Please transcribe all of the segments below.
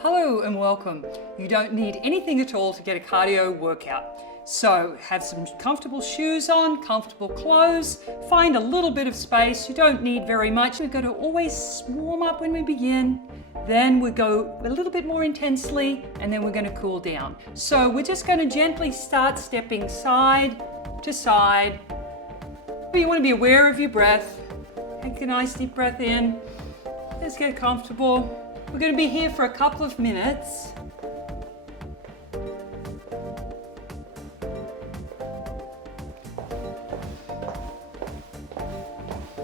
Hello and welcome. You don't need anything at all to get a cardio workout. So have some comfortable shoes on, comfortable clothes, find a little bit of space. You don't need very much. We've got to always warm up when we begin. Then we go a little bit more intensely and then we're going to cool down. So we're just going to gently start stepping side to side. You want to be aware of your breath. Take a nice deep breath in. Let's get comfortable. We're going to be here for a couple of minutes.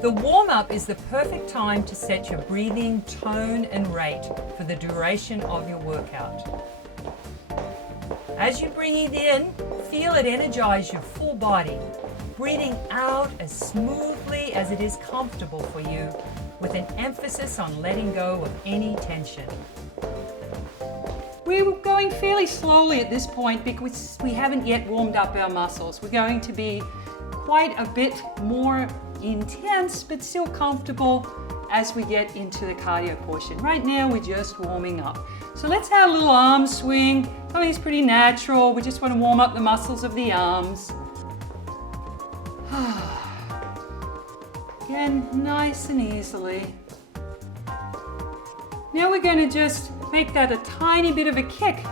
The warm-up is the perfect time to set your breathing tone and rate for the duration of your workout. As you breathe in, feel it energize your full body. Breathing out as smoothly as it is comfortable for you, with an emphasis on letting go of any tension. We're going fairly slowly at this point because we haven't yet warmed up our muscles. We're going to be quite a bit more intense but still comfortable as we get into the cardio portion. Right now we're just warming up. So let's have a little arm swing. Something's pretty natural. We just want to warm up the muscles of the arms. Again, nice and easily. Now we're going to just make that a tiny bit of a kick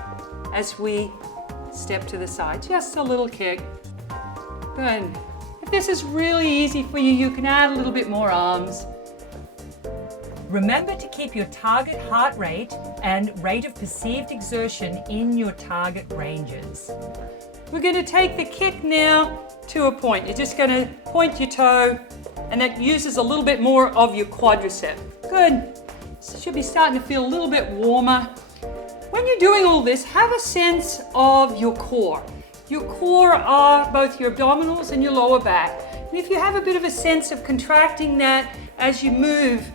as we step to the side. Just a little kick. Good. If this is really easy for you, you can add a little bit more arms. Remember to keep your target heart rate and rate of perceived exertion in your target ranges. We're going to take the kick now to a point. You're just going to point your toe, and that uses a little bit more of your quadricep. Good. So should be starting to feel a little bit warmer. When you're doing all this, have a sense of your core. Your core are both your abdominals and your lower back. And if you have a bit of a sense of contracting that as you move,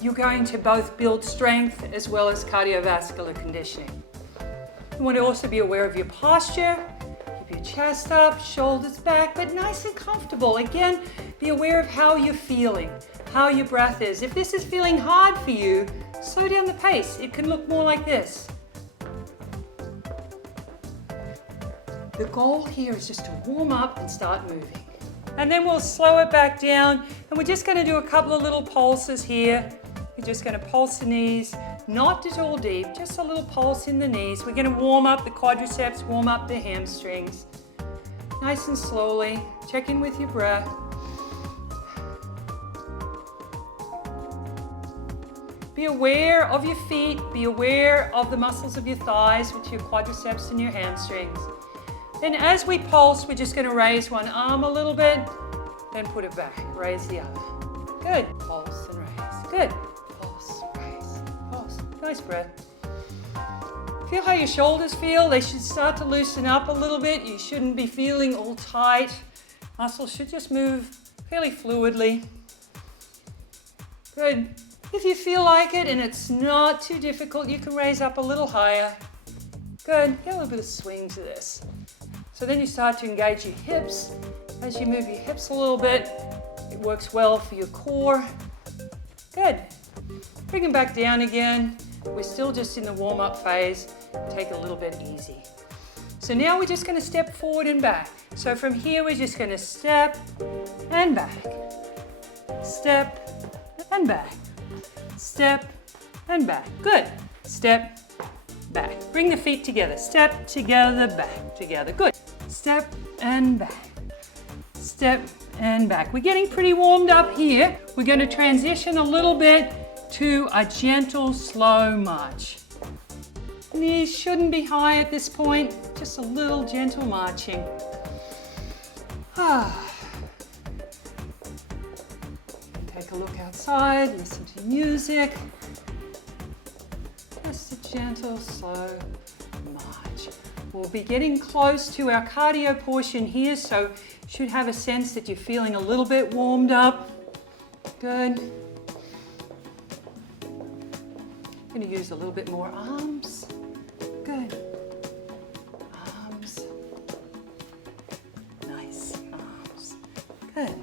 you're going to both build strength as well as cardiovascular conditioning. You want to also be aware of your posture. Keep your chest up, shoulders back, but nice and comfortable. Again, be aware of how you're feeling, how your breath is. If this is feeling hard for you, slow down the pace. It can look more like this. The goal here is just to warm up and start moving. And then we'll slow it back down, and we're just going to do a couple of little pulses here. We're just going to pulse the knees, not at all deep, just a little pulse in the knees. We're going to warm up the quadriceps, warm up the hamstrings. Nice and slowly. Check in with your breath. Be aware of your feet. Be aware of the muscles of your thighs, which are your quadriceps and your hamstrings. Then as we pulse, we're just going to raise one arm a little bit, then put it back. Raise the other. Good. Pulse and raise. Good. Pulse, raise, pulse. Nice breath. Feel how your shoulders feel. They should start to loosen up a little bit. You shouldn't be feeling all tight. Muscles should just move fairly fluidly. Good. If you feel like it and it's not too difficult, you can raise up a little higher. Good. Get a little bit of swing to this. So then you start to engage your hips. As you move your hips a little bit, it works well for your core. Good. Bring them back down again. We're still just in the warm-up phase. Take it a little bit easy. So now we're just going to step forward and back. So from here, we're just going to step and back. Step and back. Step and back. Good. Step, back. Bring the feet together. Step, together, back, together. Good. Step and back. Step and back. We're getting pretty warmed up here. We're going to transition a little bit to a gentle, slow march. Knees shouldn't be high at this point. Just a little gentle marching. Take a look outside, listen to music. Just a gentle, slow march. We'll be getting close to our cardio portion here, so you should have a sense that you're feeling a little bit warmed up. Good. I'm going to use a little bit more arms. Good. Arms. Nice. Arms. Good.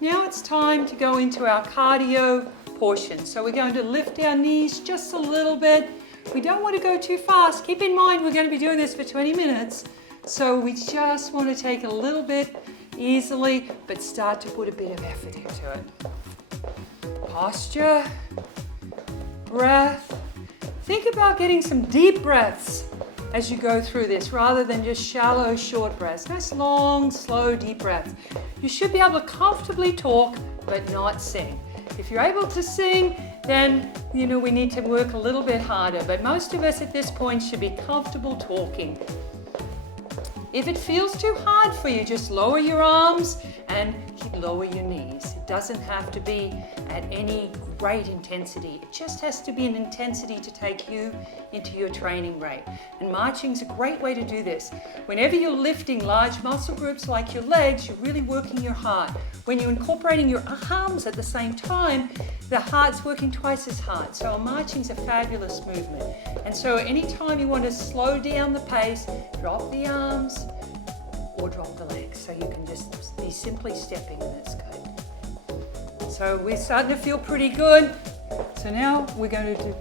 Now it's time to go into our cardio portion. So we're going to lift our knees just a little bit. We don't want to go too fast. Keep in mind we're going to be doing this for 20 minutes. So we just want to take a little bit easily, but start to put a bit of effort into it. Posture, breath. Think about getting some deep breaths as you go through this, rather than just shallow, short breaths. Nice, long, slow, deep breaths. You should be able to comfortably talk, but not sing. If you're able to sing, then, we need to work a little bit harder. But most of us at this point should be comfortable talking. If it feels too hard for you, just lower your arms and lower your knees. It doesn't have to be at any great intensity. It just has to be an intensity to take you into your training rate. And marching is a great way to do this. Whenever you're lifting large muscle groups like your legs, you're really working your heart. When you're incorporating your arms at the same time, the heart's working twice as hard. So marching is a fabulous movement. And so anytime you want to slow down the pace, drop the arms or drop the legs. So you can just be simply stepping, and it's good. So we're starting to feel pretty good. So now we're going to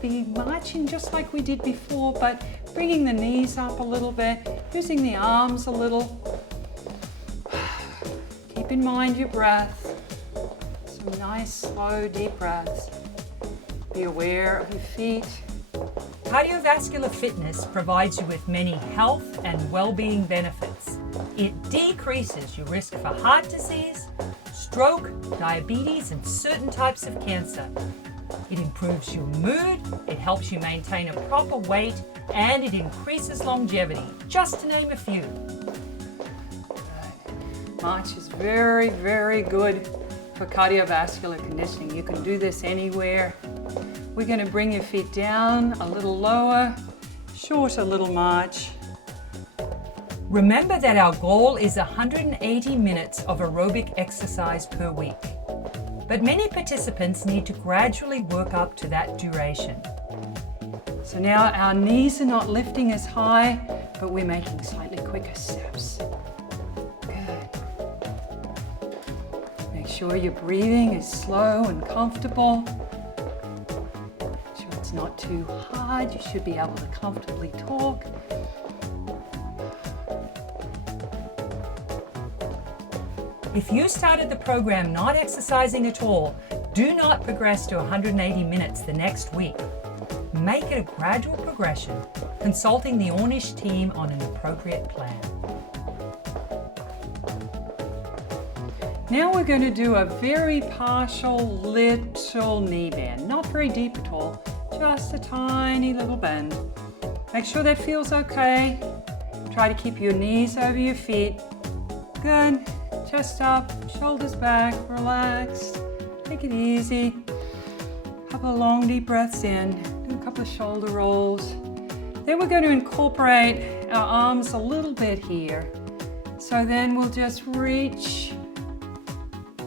be marching just like we did before, but bringing the knees up a little bit, using the arms a little. Keep in mind your breath. Some nice, slow, deep breaths. Be aware of your feet. Cardiovascular fitness provides you with many health and well-being benefits. It decreases your risk for heart disease, stroke, diabetes, and certain types of cancer. It improves your mood, it helps you maintain a proper weight, and it increases longevity, just to name a few. March is very, very good for cardiovascular conditioning. You can do this anywhere. We're going to bring your feet down a little lower, shorter little march. Remember that our goal is 180 minutes of aerobic exercise per week. But many participants need to gradually work up to that duration. So now our knees are not lifting as high, but we're making slightly quicker steps. Good. Make sure your breathing is slow and comfortable. Make sure it's not too hard. You should be able to comfortably talk. If you started the program not exercising at all, do not progress to 180 minutes the next week. Make it a gradual progression, consulting the Ornish team on an appropriate plan. Now we're going to do a very partial little knee bend. Not very deep at all, just a tiny little bend. Make sure that feels okay. Try to keep your knees over your feet. Good. Chest up, shoulders back, relaxed. Take it easy. A couple of long deep breaths in. Do a couple of shoulder rolls. Then we're going to incorporate our arms a little bit here. So then we'll just reach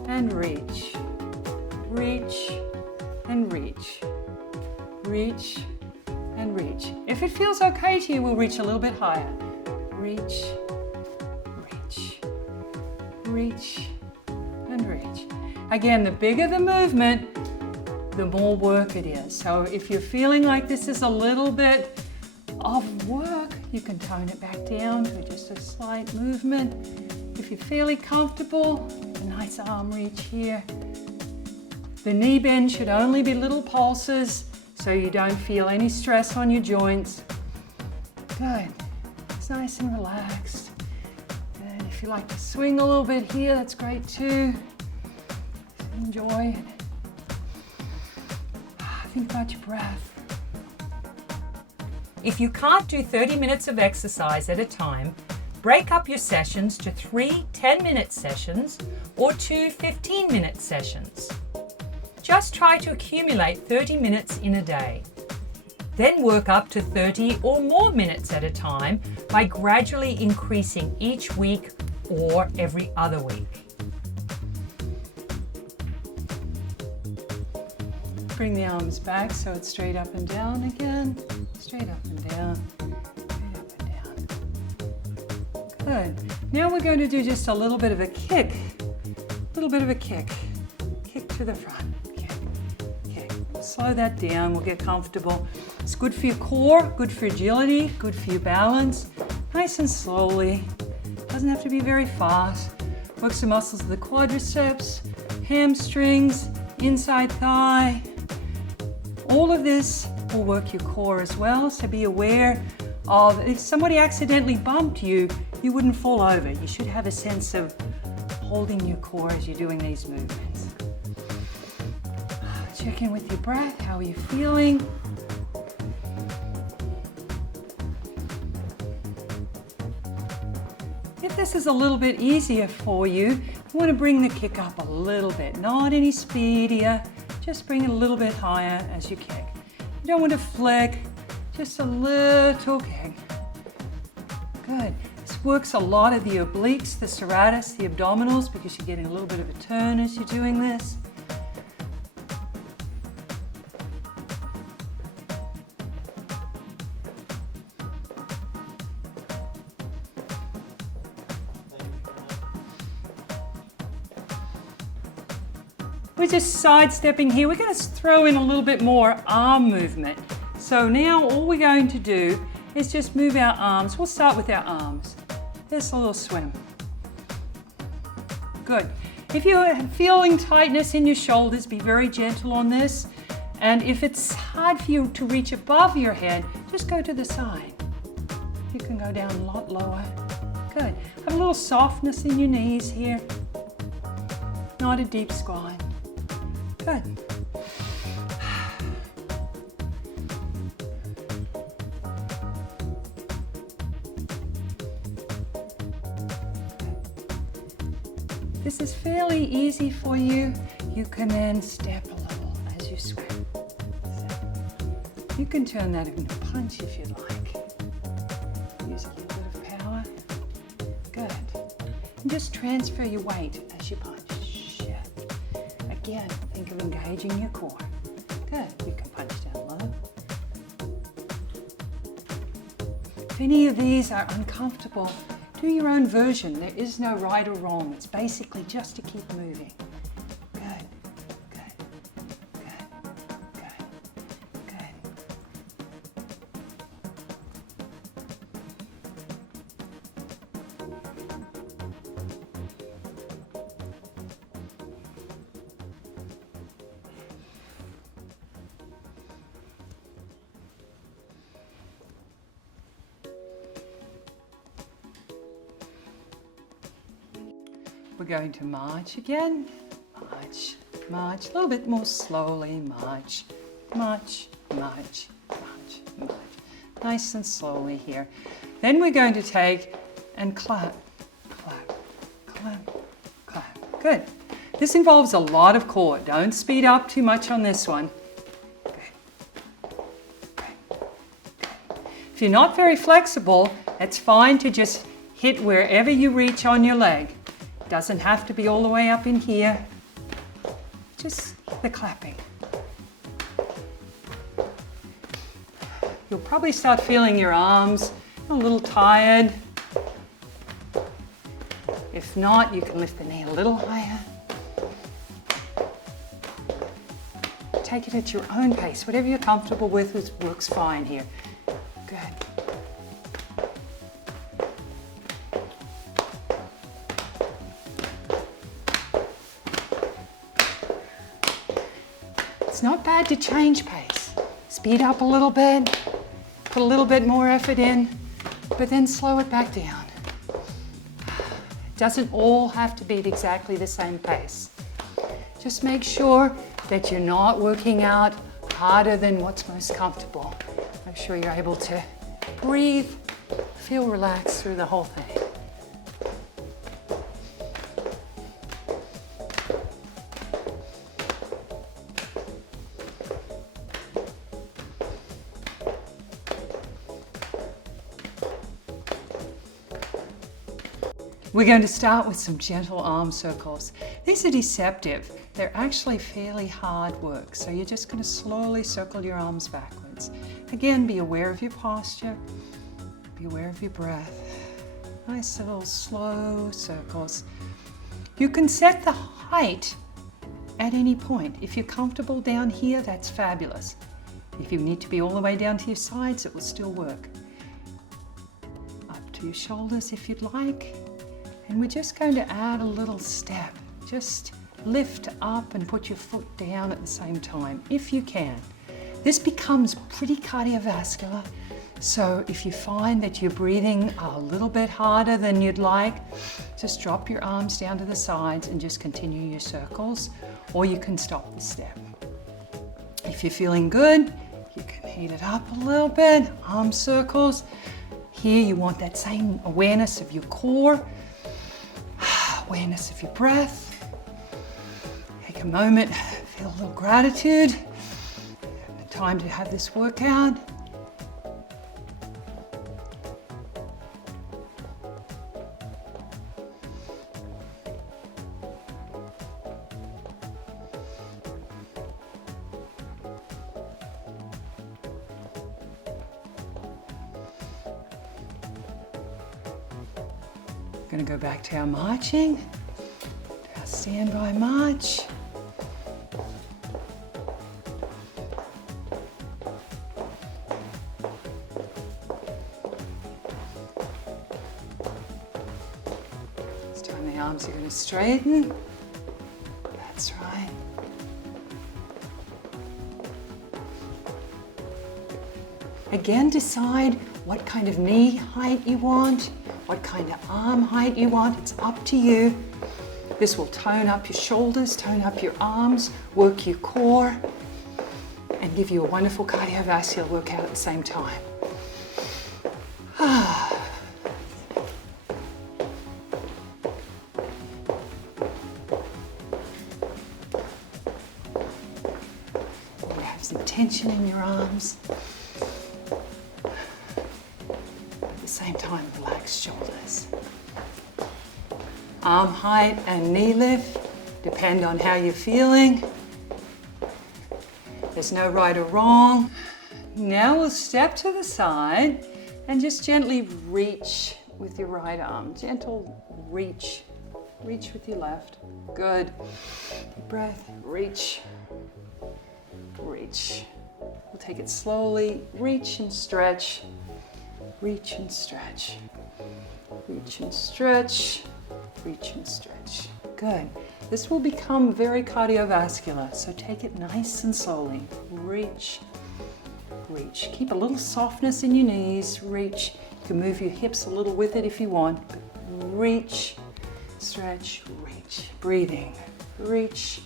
and reach. Reach and reach. Reach and reach. If it feels okay to you, we'll reach a little bit higher. Reach, reach. Reach and reach. Again, the bigger the movement, the more work it is. So if you're feeling like this is a little bit of work, you can tone it back down to just a slight movement. If you're fairly comfortable, a nice arm reach here. The knee bend should only be little pulses so you don't feel any stress on your joints. Good. It's nice and relaxed. If you like to swing a little bit here, that's great too. Enjoy it. Think about your breath. If you can't do 30 minutes of exercise at a time, break up your sessions to 3 10-minute sessions or 2 15-minute sessions. Just try to accumulate 30 minutes in a day. Then work up to 30 or more minutes at a time by gradually increasing each week or every other week. Bring the arms back so it's straight up and down again. Straight up and down. Straight up and down. Good. Now we're going to do just a little bit of a kick. A little bit of a kick to the front, kick. Slow that down, we'll get comfortable. It's good for your core, good for agility, good for your balance. Nice and slowly, doesn't have to be very fast. Works the muscles of the quadriceps, hamstrings, inside thigh. All of this will work your core as well, so be aware of if somebody accidentally bumped you, you wouldn't fall over. You should have a sense of holding your core as you're doing these movements. Check in with your breath. How are you feeling? If this is a little bit easier for you, you want to bring the kick up a little bit. Not any speedier, just bring it a little bit higher as you kick. You don't want to flick, just a little kick. Good. This works a lot of the obliques, the serratus, the abdominals, because you're getting a little bit of a turn as you're doing this. We're just sidestepping here. We're going to throw in a little bit more arm movement. So now all we're going to do is just move our arms. We'll start with our arms. Just a little swim. Good. If you're feeling tightness in your shoulders, be very gentle on this. And if it's hard for you to reach above your head, just go to the side. You can go down a lot lower. Good. Have a little softness in your knees here. Not a deep squat. Good. This is fairly easy for you. You can then step a little as you swim. You can turn that into a punch if you'd like. Use a little bit of power. Good. And just transfer your weight as you punch. Again, think of engaging your core. Good. You can punch down low. If any of these are uncomfortable, do your own version. There is no right or wrong. It's basically just to keep moving. Good. Good. Good. Good. Good. We're going to march again. March, march, a little bit more slowly. March, march, march, march, march. Nice and slowly here. Then we're going to take and clap, clap, clap, clap. Good. This involves a lot of core. Don't speed up too much on this one. Good. Good. Good. If you're not very flexible, it's fine to just hit wherever you reach on your leg. Doesn't have to be all the way up in here. Just the clapping. You'll probably start feeling your arms a little tired. If not, you can lift the knee a little higher. Take it at your own pace. Whatever you're comfortable with works fine here. Good. It's not bad to change pace. Speed up a little bit, put a little bit more effort in, but then slow it back down. It doesn't all have to be at exactly the same pace. Just make sure that you're not working out harder than what's most comfortable. Make sure you're able to breathe, feel relaxed through the whole thing. We're going to start with some gentle arm circles. These are deceptive. They're actually fairly hard work. So you're just going to slowly circle your arms backwards. Again, be aware of your posture. Be aware of your breath. Nice little slow circles. You can set the height at any point. If you're comfortable down here, that's fabulous. If you need to be all the way down to your sides, it will still work. Up to your shoulders if you'd like. And we're just going to add a little step. Just lift up and put your foot down at the same time, if you can. This becomes pretty cardiovascular. So if you find that you're breathing a little bit harder than you'd like, just drop your arms down to the sides and just continue your circles, or you can stop the step. If you're feeling good, you can heat it up a little bit, arm circles. Here you want that same awareness of your core, awareness of your breath. Take a moment, feel a little gratitude. The time to have this workout. Going to go back to our marching, to our standby march. This time the arms are going to straighten. That's right. Again, decide what kind of knee height you want. What kind of arm height you want, it's up to you. This will tone up your shoulders, tone up your arms, work your core, and give you a wonderful cardiovascular workout at the same time. You have some tension in your arms. Same time, relax shoulders. Arm height and knee lift depend on how you're feeling. There's no right or wrong. Now we'll step to the side and just gently reach with your right arm. Gentle reach. Reach with your left. Good. Deep breath. Reach. Reach. We'll take it slowly. Reach and stretch. Reach and stretch. Reach and stretch. Reach and stretch. Good. This will become very cardiovascular, so take it nice and slowly. Reach. Reach. Keep a little softness in your knees. Reach. You can move your hips a little with it if you want. Reach. Stretch. Reach. Breathing. Reach.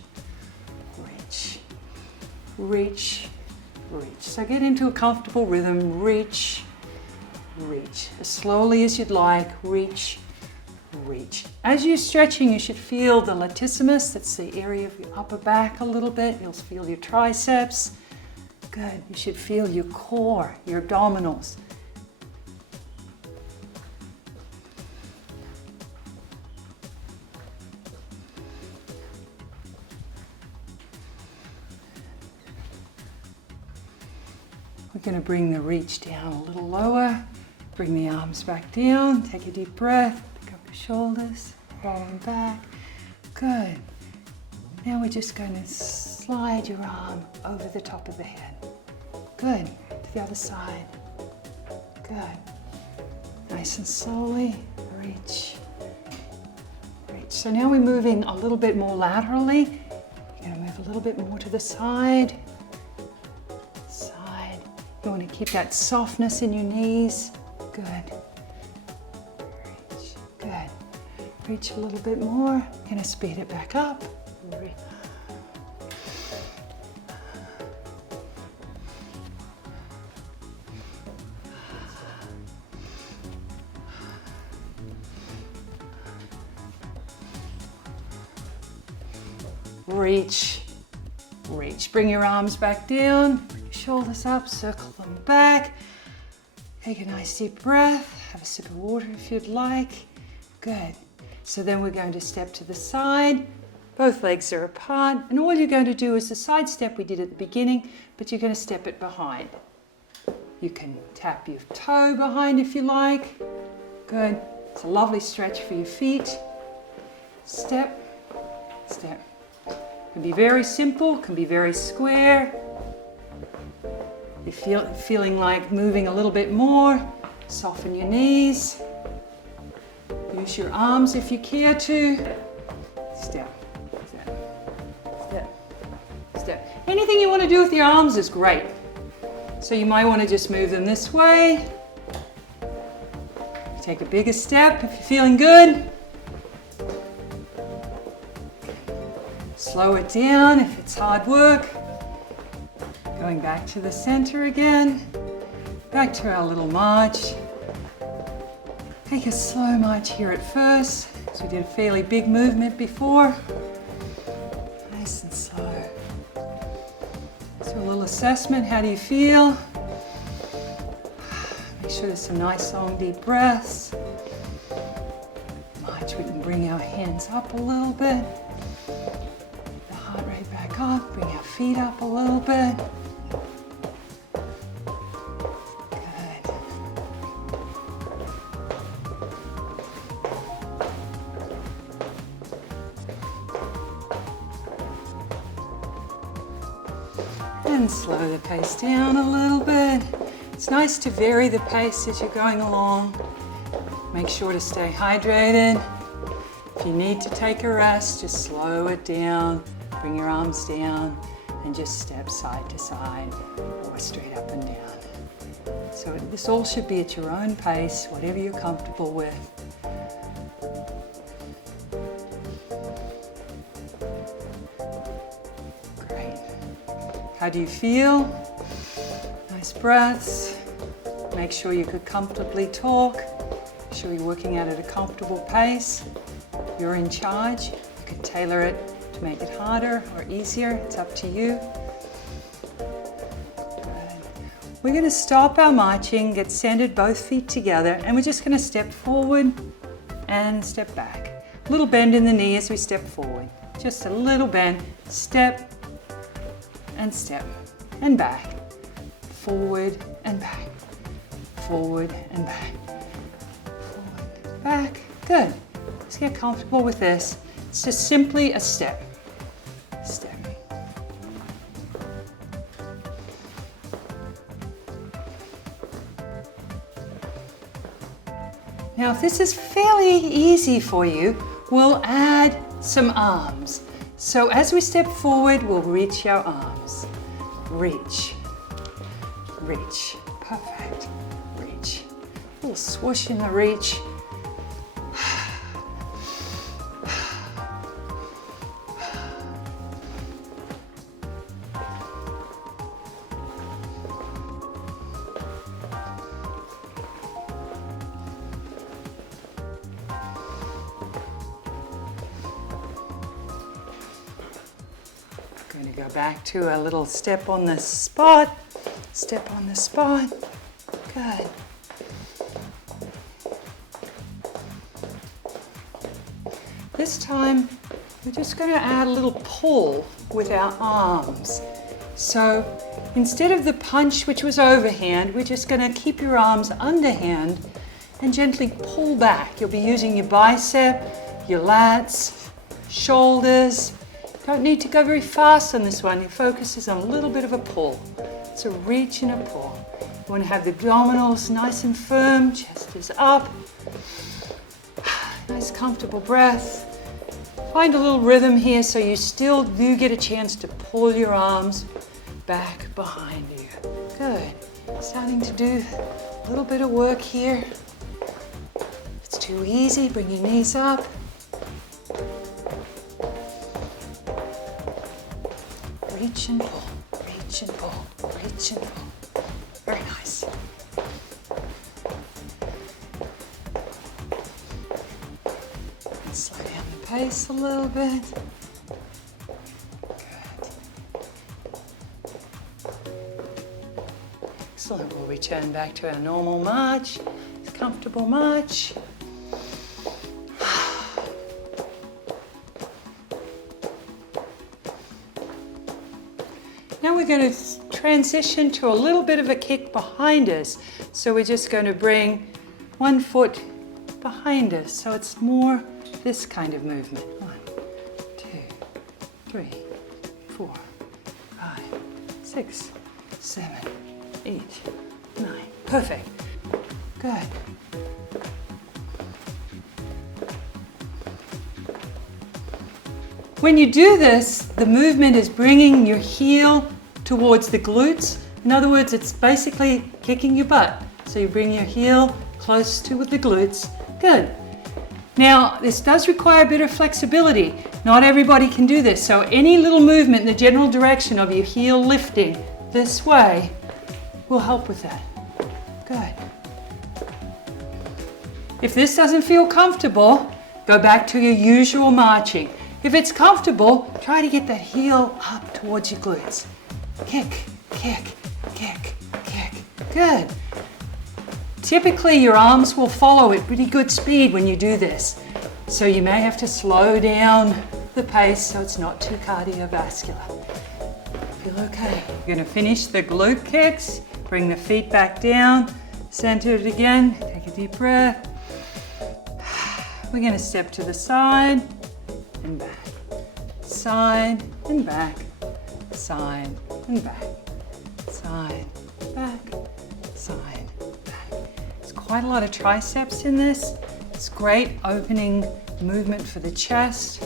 Reach. Reach. Reach. So get into a comfortable rhythm. Reach. Reach. As slowly as you'd like. Reach. Reach. As you're stretching, you should feel the latissimus. That's the area of your upper back a little bit. You'll feel your triceps. Good. You should feel your core, your abdominals. We're going to bring the reach down a little lower. Bring the arms back down. Take a deep breath. Pick up your shoulders. Roll them back. Good. Now we're just going to slide your arm over the top of the head. Good. To the other side. Good. Nice and slowly. Reach. Reach. So now we're moving a little bit more laterally. You're going to move a little bit more to the side. Side. You want to keep that softness in your knees. Good. Reach. Good. Reach a little bit more. Going to speed it back up. Reach. Reach, reach. Bring your arms back down, bring your shoulders up, circle them back. Take a nice deep breath. Have a sip of water if you'd like. Good. So then we're going to step to the side. Both legs are apart. And all you're going to do is the side step we did at the beginning, but you're going to step it behind. You can tap your toe behind if you like. Good. It's a lovely stretch for your feet. step, step. Can be very simple, can be very square. If you're feeling like moving a little bit more, soften your knees. Use your arms if you care to. Step, step, step, step. Anything you want to do with your arms is great. So you might want to just move them this way. Take a bigger step if you're feeling good. Slow it down if it's hard work. Going back to the center again. Back to our little march. Take a slow march here at first, because we did a fairly big movement before. Nice and slow. So a little assessment, how do you feel? Make sure there's some nice long deep breaths. March, we can bring our hands up a little bit. The heart rate back up, bring our feet up a little bit. And slow the pace down a little bit. It's nice to vary the pace as you're going along. Make sure to stay hydrated. If you need to take a rest, just slow it down. Bring your arms down and just step side to side or straight up and down. So this all should be at your own pace, whatever you're comfortable with. How do you feel? Nice breaths. Make sure you could comfortably talk. Make sure you're working out at a comfortable pace. You're in charge. You can tailor it to make it harder or easier. It's up to you. Good. We're going to stop our marching, get centered, both feet together, and we're just going to step forward and step back. A little bend in the knee as we step forward. Just a little bend. Step and step and back, forward and back, forward and back, forward, back. Good. Let's get comfortable with this. It's just simply a step. Step. Now, if this is fairly easy for you, we'll add some arms. So as we step forward, we'll reach our arms. Reach, reach, perfect, reach. A little swoosh in the reach. Going to go back to a little step on the spot. Step on the spot. Good. This time, we're just going to add a little pull with our arms. So instead of the punch, which was overhand, we're just going to keep your arms underhand and gently pull back. You'll be using your bicep, your lats, shoulders. Don't need to go very fast on this one. Your focus is on a little bit of a pull. It's a reach and a pull. You want to have the abdominals nice and firm, chest is up. Nice comfortable breath. Find a little rhythm here so you still do get a chance to pull your arms back behind you. Good. Starting to do a little bit of work here. If it's too easy, bring your knees up. Reach and pull, reach and pull, reach and pull. Very nice. And slow down the pace a little bit. Good. Excellent. We'll return back to our normal march, comfortable march. Now we're going to transition to a little bit of a kick behind us. So we're just going to bring one foot behind us. So it's more this kind of movement. 1, 3, 4, 5, 6, 7, 8, 9. Perfect. Good. When you do this, the movement is bringing your heel towards the glutes. In other words, it's basically kicking your butt. So you bring your heel close to the glutes. Good. Now, this does require a bit of flexibility. Not everybody can do this. So any little movement in the general direction of your heel lifting this way will help with that. Good. If this doesn't feel comfortable, go back to your usual marching. If it's comfortable, try to get that heel up towards your glutes. Kick, kick, kick, kick. Good. Typically, your arms will follow at pretty good speed when you do this. So you may have to slow down the pace so it's not too cardiovascular. Feel okay. You're going to finish the glute kicks. Bring the feet back down. Center it again. Take a deep breath. We're going to step to the side and back. Side and back. Side and back. Side, back, side, back. There's quite a lot of triceps in this. It's great opening movement for the chest.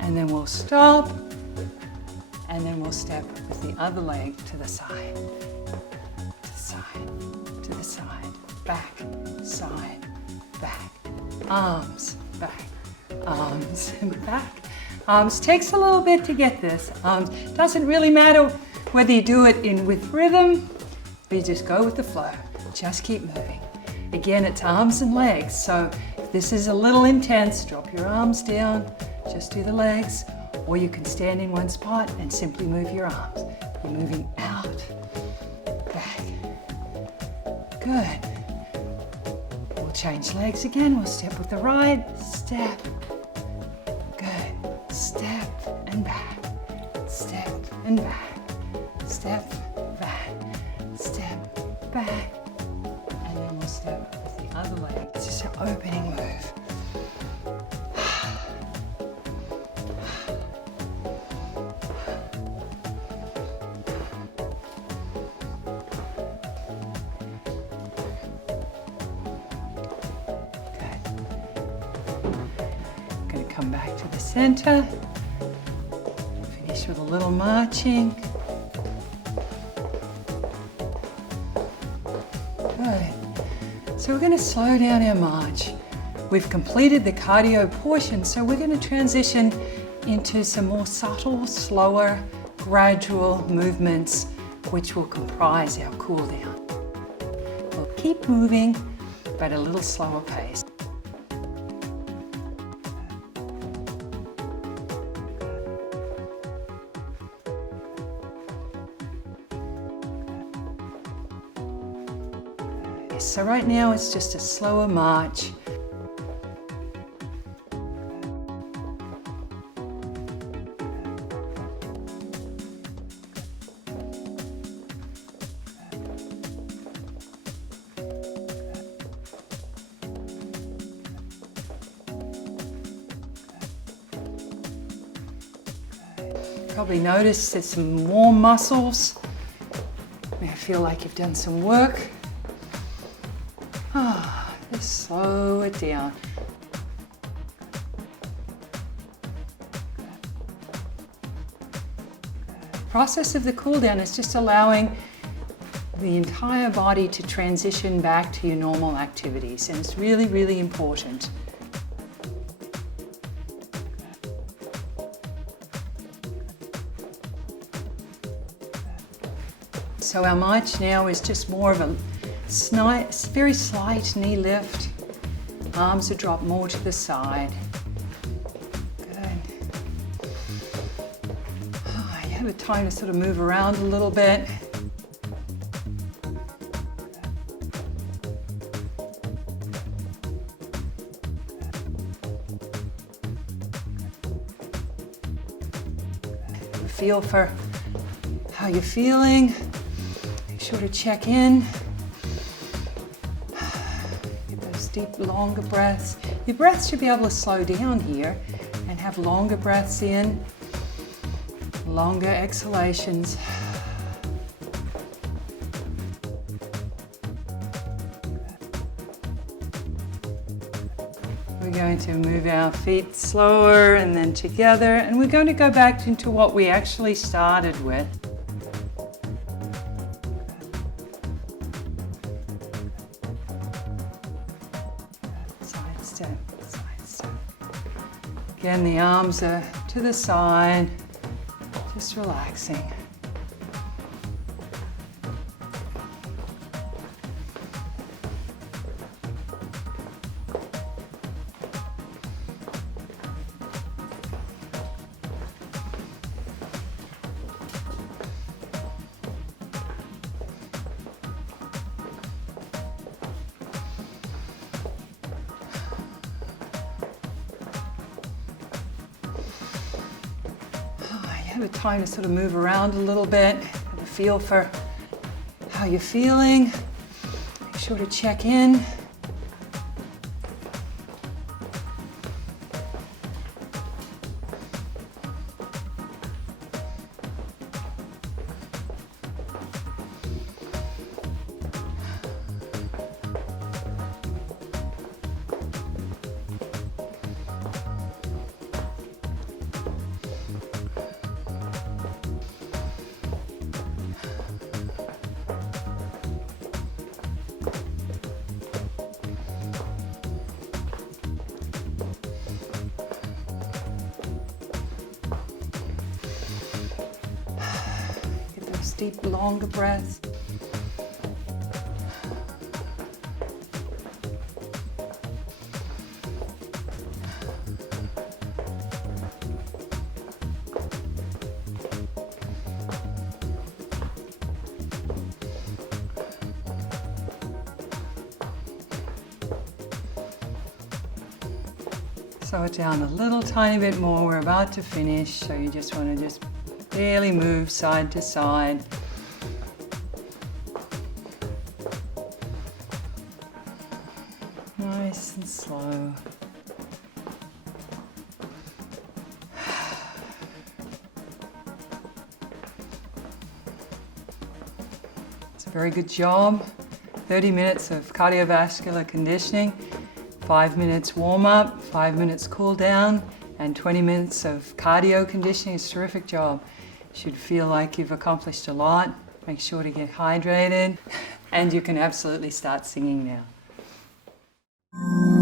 And then we'll stop, and then we'll step with the other leg to the side, to the side, to the side, back, side, back, arms, back, arms, and back. Arms takes a little bit to get this. Arms, doesn't really matter whether you do it with rhythm, or you just go with the flow. Just keep moving. Again, it's arms and legs, so if this is a little intense, drop your arms down, just do the legs, or you can stand in one spot and simply move your arms. You're moving out, back. Good. We'll change legs again. We'll step with the right, step. Good. Step and back. Step and back. Step back. Step back. And then we'll step with the other leg. It's just an opening move. Come back to the center. Finish with a little marching. Good. So we're going to slow down our march. We've completed the cardio portion, so we're going to transition into some more subtle, slower, gradual movements, which will comprise our cool down. We'll keep moving, but a little slower pace. So right now it's just a slower march. Probably notice there's some warm muscles. You may feel like you've done some work. Just slow it down. The process of the cool down is just allowing the entire body to transition back to your normal activities, and it's really, really important. So our march now is just more of a very slight knee lift. Arms are dropped more to the side. Good. You have a time to sort of move around a little bit. Feel for how you're feeling. Make sure to check in. deep, longer breaths. Your breath should be able to slow down here and have longer breaths in, longer exhalations. We're going to move our feet slower and then together, and we're going to go back into what we actually started with. Side step, side step. Again, the arms are to the side, just relaxing. Have a time to sort of move around a little bit, have a feel for how you're feeling. Make sure to check in. Deep, longer breaths. Slow it down a little tiny bit more. We're about to finish, so you just want to just barely move side to side. Nice and slow. It's a very good job. 30 minutes of cardiovascular conditioning, 5 minutes warm up, 5 minutes cool down, and 20 minutes of cardio conditioning. It's a terrific job. You should feel like you've accomplished a lot. Make sure to get hydrated, and you can absolutely start singing now.